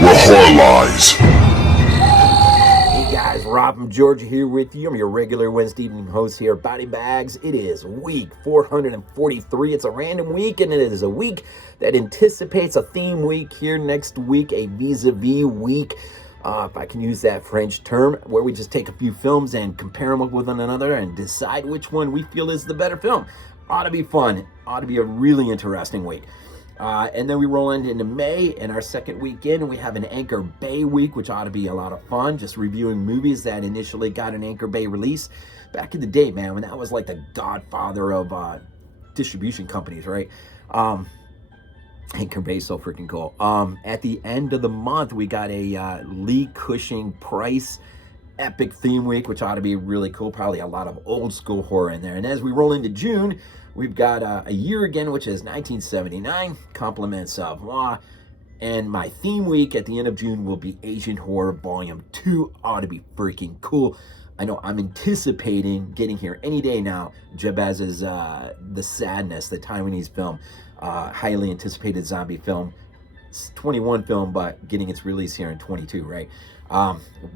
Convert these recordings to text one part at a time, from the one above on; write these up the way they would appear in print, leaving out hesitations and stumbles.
where horror lies. Hey guys, Rob from Georgia here with you. I'm your regular Wednesday evening host here at BodyBags. It is week 443. It's a random week, and it is a week that anticipates a theme week here next week, a vis-a-vis week, if I can use that French term, where we just take a few films and compare them with one another and decide which one we feel is the better film. Ought to be fun. Ought to be a really interesting week. And then we roll into May, and our second weekend, we have an Anchor Bay week, which ought to be a lot of fun, just reviewing movies that initially got an Anchor Bay release back in the day, man, when that was like the godfather of distribution companies, right? Anchor Bay, so freaking cool. At the end of the month, we got a Lee Cushing Price epic theme week, which ought to be really cool. Probably a lot of old school horror in there. And as we roll into June, we've got a year again, which is 1979, Compliments of Law. And my theme week at the end of June will be Asian Horror Volume 2. Ought to be freaking cool. I know I'm anticipating getting here any day now. Jabez's The Sadness, the Taiwanese film, highly anticipated zombie film. It's 21 film, but getting its release here in 22, right?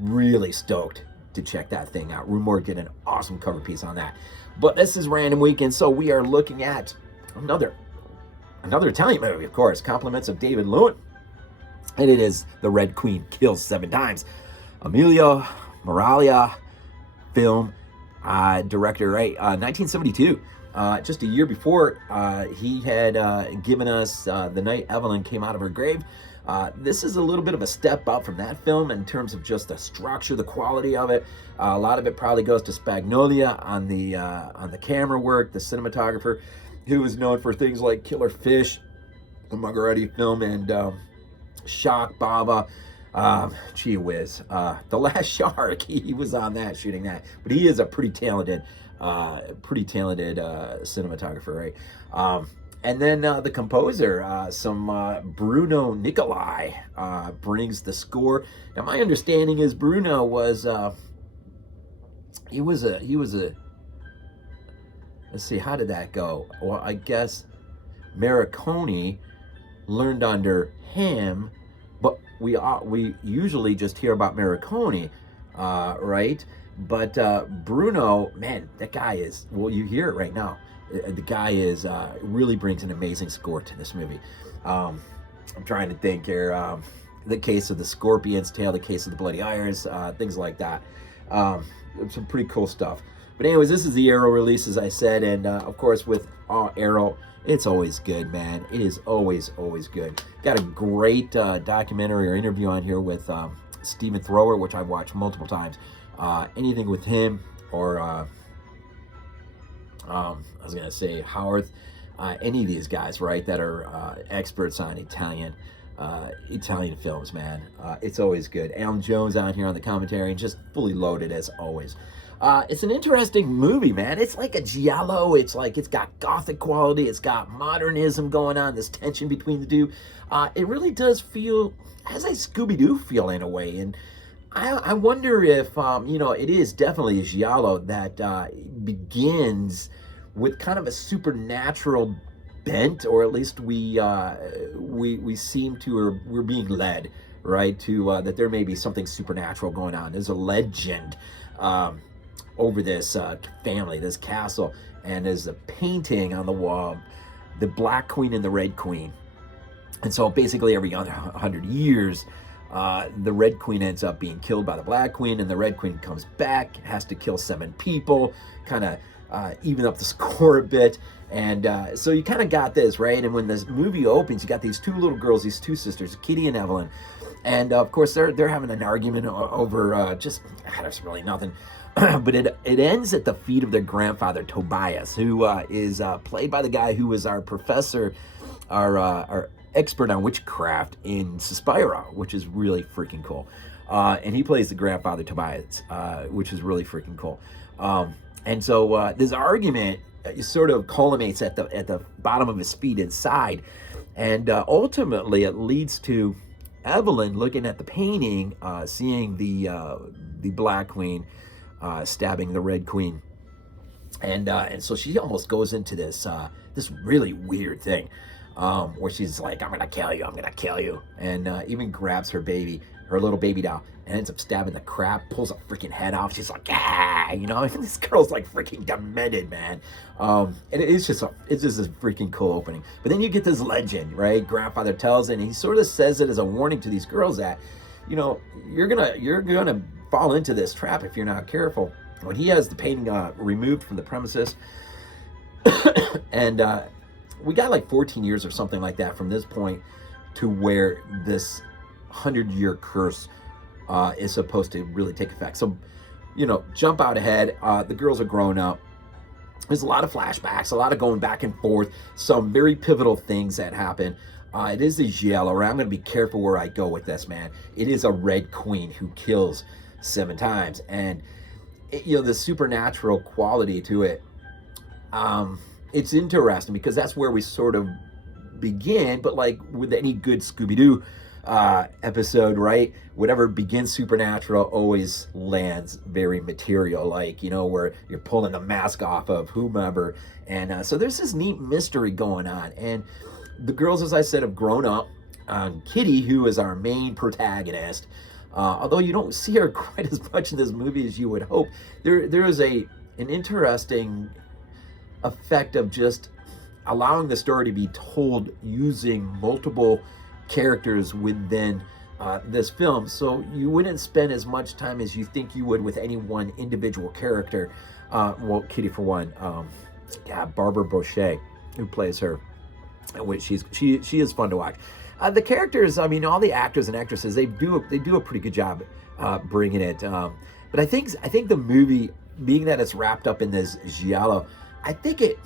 Really stoked to check that thing out. Rumor get an awesome cover piece on that. But this is Random Weekend, so we are looking at another Italian movie, of course, Compliments of David Lewin. And it is The Red Queen Kills 7 Times. Emilio Miraglia film, director, right? 1972. Just a year before, he had given us The Night Evelyn Came Out of Her Grave. This is a little bit of a step up from that film in terms of just the structure, the quality of it. A lot of it probably goes to Spagnolia on the camera work, the cinematographer, who was known for things like Killer Fish, the Margaretti film, and Shock Baba. Gee whiz. The Last Shark, he was on that, shooting that. But he is a pretty talented cinematographer, right? And then the composer, some Bruno Nicolai, brings the score. Now, my understanding is Bruno was he was a. Let's see, how did that go? Well, I guess Morricone learned under him, but we usually just hear about Morricone, right? But Bruno, man, that guy is, well, you hear it right now. The guy is really brings an amazing score to this movie. I'm trying to think here. The Case of the Scorpion's Tail, The Case of the Bloody Irons, things like that. Some pretty cool stuff. But anyways, this is the Arrow release, as I said, and of course with Arrow, it's always good, man. It is always good. Got a great documentary or interview on here with Stephen Thrower, which I've watched multiple times. Anything with him or I was gonna say Howarth, any of these guys, right, that are experts on Italian films, man. It's always good. Alan Jones on here on the commentary, and just fully loaded as always. It's an interesting movie, man. It's like a giallo. It's like it's got gothic quality. It's got modernism going on. This tension between the two. It really does feel, has a Scooby-Doo feel in a way, and I wonder if, it is definitely a giallo that begins with kind of a supernatural bent, or at least we seem to, or we're being led, right, to that there may be something supernatural going on. There's a legend over this family, this castle, and there's a painting on the wall, the Black Queen and the Red Queen. And so basically every 100 years, the Red Queen ends up being killed by the Black Queen, and the Red Queen comes back, has to kill 7 people, kind of even up the score a bit. And so you kind of got this, right? And when this movie opens, you got these 2 little girls, these 2 sisters, Kitty and Evelyn. And of course, they're having an argument over there's really nothing. But it ends at the feet of their grandfather, Tobias, who is played by the guy who was our professor, our expert on witchcraft in Suspiria, which is really freaking cool. And he plays the grandfather, Tobias, which is really freaking cool. And so this argument sort of culminates at the bottom of his feet inside. And ultimately, it leads to Evelyn looking at the painting, seeing the Black Queen stabbing the Red Queen, and so she almost goes into this really weird thing. where she's like, I'm gonna kill you, I'm gonna kill you, and even grabs her little baby doll, and ends up stabbing the crap, pulls a freaking head off. She's like, ah, you know, and this girl's like freaking demented, man. And it's just a freaking cool opening. But then you get this legend, right? Grandfather tells it, and he sort of says it as a warning to these girls that, you know, you're gonna fall into this trap if you're not careful. When he has the painting removed from the premises, and we got like 14 years or something like that from this point to where this 100-year curse is supposed to really take effect. So, you know, jump out ahead. The girls are grown up. There's a lot of flashbacks, a lot of going back and forth, some very pivotal things that happen. It is the giallo. I'm going to be careful where I go with this, man. It is a Red Queen who kills 7 times. And, you know, the supernatural quality to it, it's interesting because that's where we sort of begin. But like with any good Scooby-Doo episode, right, whatever begins supernatural always lands very material, like, you know, where you're pulling the mask off of whomever. And so there's this neat mystery going on. And the girls, as I said, have grown up. Kitty, who is our main protagonist, although you don't see her quite as much in this movie as you would hope, there is an interesting effect of just allowing the story to be told using multiple characters within this film, so you wouldn't spend as much time as you think you would with any one individual character. Well, Kitty for one. Barbara Bouchet, who plays her, which she is fun to watch. The characters, I mean, all the actors and actresses, they do a pretty good job bringing it. But I think the movie, being that it's wrapped up in this giallo, I think it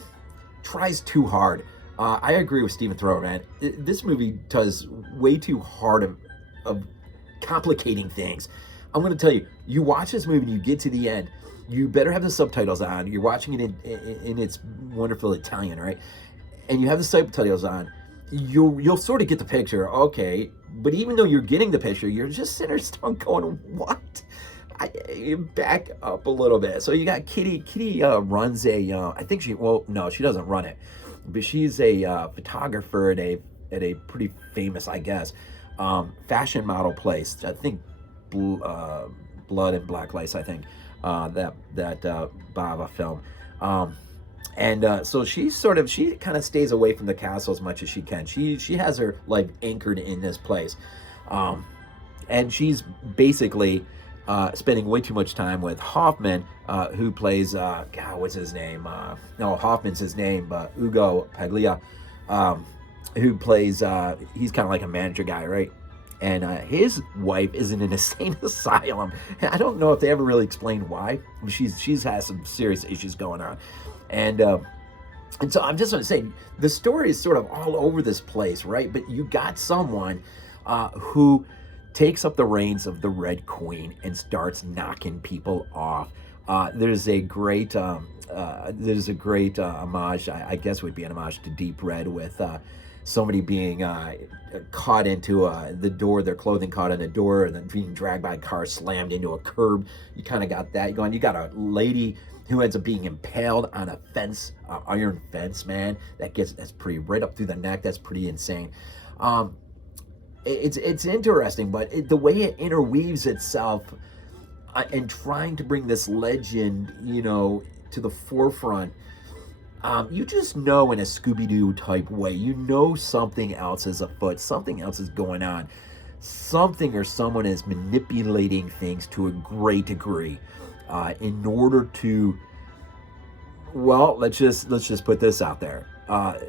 tries too hard. I agree with Stephen Thrower, man. This movie does way too hard of complicating things. I'm going to tell you, you watch this movie and you get to the end, you better have the subtitles on. You're watching it in its wonderful Italian, right? And you have the subtitles on. You'll sort of get the picture, okay. But even though you're getting the picture, you're just sitting there still going, what? Back up a little bit. So you got Kitty. Kitty runs I think she doesn't run it, but she's a photographer at a pretty famous, I guess, fashion model place. I think Blood and Black Lace, I think, that Bava film. So she kind of stays away from the castle as much as she can. She has her life anchored in this place. And she's basically spending way too much time with Hoffman, who plays, what's his name? Hoffman's his name, but Ugo Pagliai, who plays, he's kind of like a manager guy, right? And his wife is in an insane asylum. And I don't know if they ever really explained why. She's has some serious issues going on. And so I'm just going to say, the story is sort of all over this place, right? But you got someone who takes up the reins of the Red Queen and starts knocking people off. There's a great homage, I guess would be an homage to Deep Red, with somebody being caught into the door, their clothing caught in a door, and then being dragged by a car, slammed into a curb. You kind of got that going. You got a lady who ends up being impaled on a fence, iron fence, man. That's pretty right up through the neck. That's pretty insane. It's interesting, but the way it interweaves itself and trying to bring this legend, you know, to the forefront, you just know in a Scooby-Doo type way, you know something else is afoot, something else is going on, something or someone is manipulating things to a great degree in order to, well, let's just put this out there.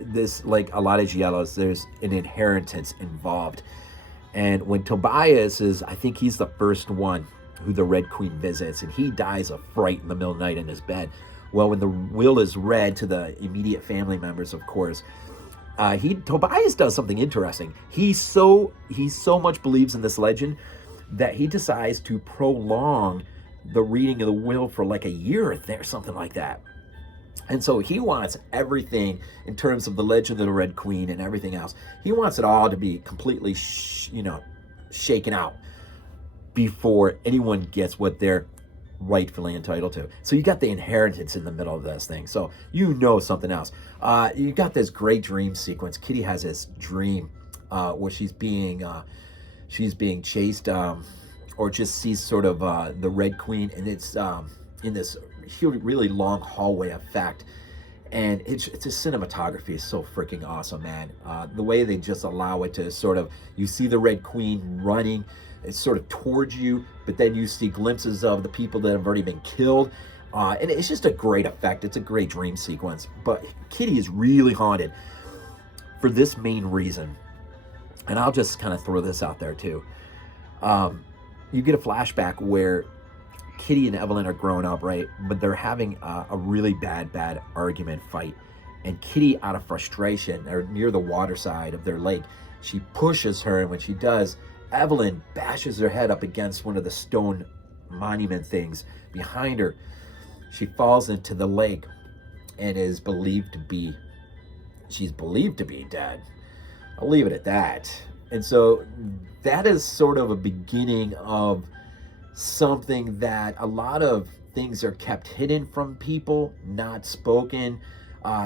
This, like a lot of giallos, there's an inheritance involved. And when Tobias I think he's the first one who the Red Queen visits, and he dies of fright in the middle of the night in his bed. Well, when the will is read to the immediate family members, of course, Tobias does something interesting. He so much believes in this legend that he decides to prolong the reading of the will for like a year or something like that. And so he wants everything in terms of the legend of the Red Queen and everything else. He wants it all to be completely, shaken out before anyone gets what they're rightfully entitled to. So you got the inheritance in the middle of this thing. So you know something else. You got this great dream sequence. Kitty has this dream where she's being chased, or just sees sort of the Red Queen, and it's in this really long hallway effect. And it's a cinematography is so freaking awesome, man. The way they just allow it to sort of, you see the Red Queen running, it's sort of towards you, but then you see glimpses of the people that have already been killed. And it's just a great effect. It's a great dream sequence. But Kitty is really haunted for this main reason. And I'll just kind of throw this out there too. You get a flashback where Kitty and Evelyn are growing up, right? But they're having a really bad argument fight. And Kitty, out of frustration, they're near the water side of their lake. She pushes her, and when she does, Evelyn bashes her head up against one of the stone monument things behind her. She falls into the lake and she's believed to be dead. I'll leave it at that. And so that is sort of a beginning of something that a lot of things are kept hidden from people, not spoken,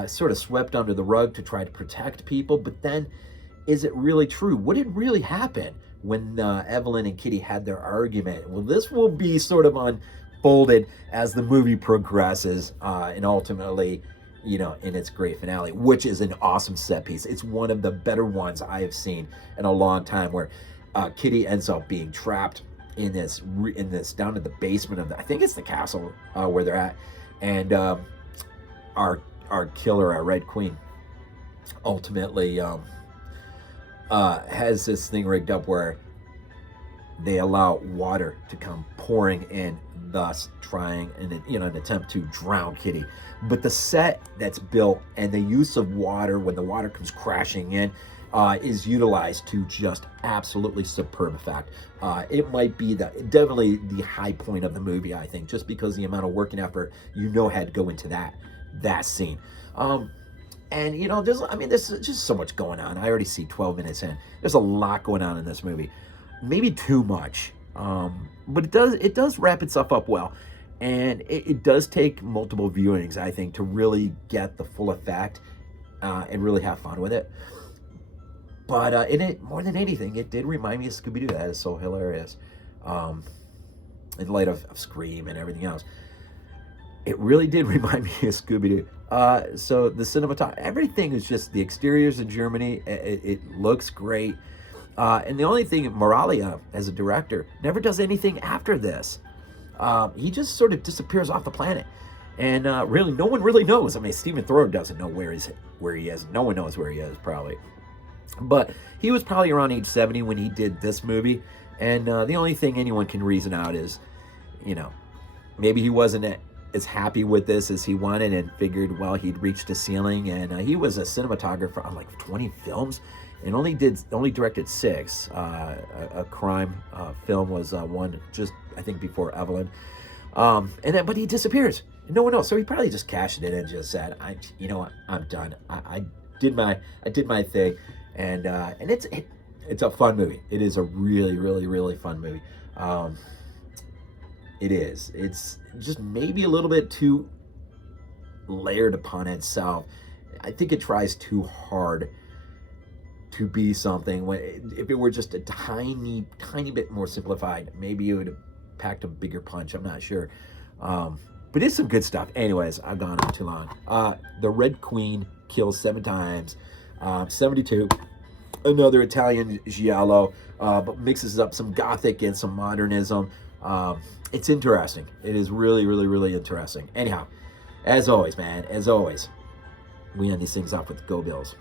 sort of swept under the rug to try to protect people. But then, is it really true? What did really happen when Evelyn and Kitty had their argument? Well, this will be sort of unfolded as the movie progresses, and ultimately, you know, in its great finale, which is an awesome set piece. It's one of the better ones I have seen in a long time, where Kitty ends up being trapped in this down in the basement of I think it's the castle where they're at, and our killer, our Red Queen, ultimately has this thing rigged up where they allow water to come pouring in, thus trying an attempt to drown Kitty. But the set that's built and the use of water when the water comes crashing in is utilized to just absolutely superb effect. It might be definitely the high point of the movie, I think, just because the amount of work and effort had to go into that scene. And there's just so much going on. I already see 12 minutes in. There's a lot going on in this movie, maybe too much, but it does wrap itself up well, and it does take multiple viewings, I think, to really get the full effect and really have fun with it. But in it, more than anything, it did remind me of Scooby-Doo. That is so hilarious. In light of Scream and everything else, it really did remind me of Scooby-Doo. So the cinematography, everything is just, the exteriors in Germany, it looks great. And the only thing, Miraglia, as a director, never does anything after this. He just sort of disappears off the planet. And really, no one really knows. I mean, Stephen Thrower doesn't know where he is. No one knows where he is, probably. But he was probably around age 70 when he did this movie. And the only thing anyone can reason out is, maybe he wasn't as happy with this as he wanted and figured, well, he'd reached a ceiling. And he was a cinematographer on like 20 films and only directed 6. A crime film was one just, I think, before Evelyn. But he disappears. No one knows. So he probably just cashed it in and just said, I'm done. I did my thing. And it's a fun movie. It is a really, really, really fun movie. It is. It's just maybe a little bit too layered upon itself. I think it tries too hard to be something. If it were just a tiny, tiny bit more simplified, maybe it would have packed a bigger punch. I'm not sure. But it's some good stuff. Anyways, I've gone on too long. The Red Queen kills 7 times. 72, another Italian giallo, but mixes up some gothic and some modernism. It's interesting. It is really, really, really interesting. Anyhow, as always, man, we end these things off with Go Bills.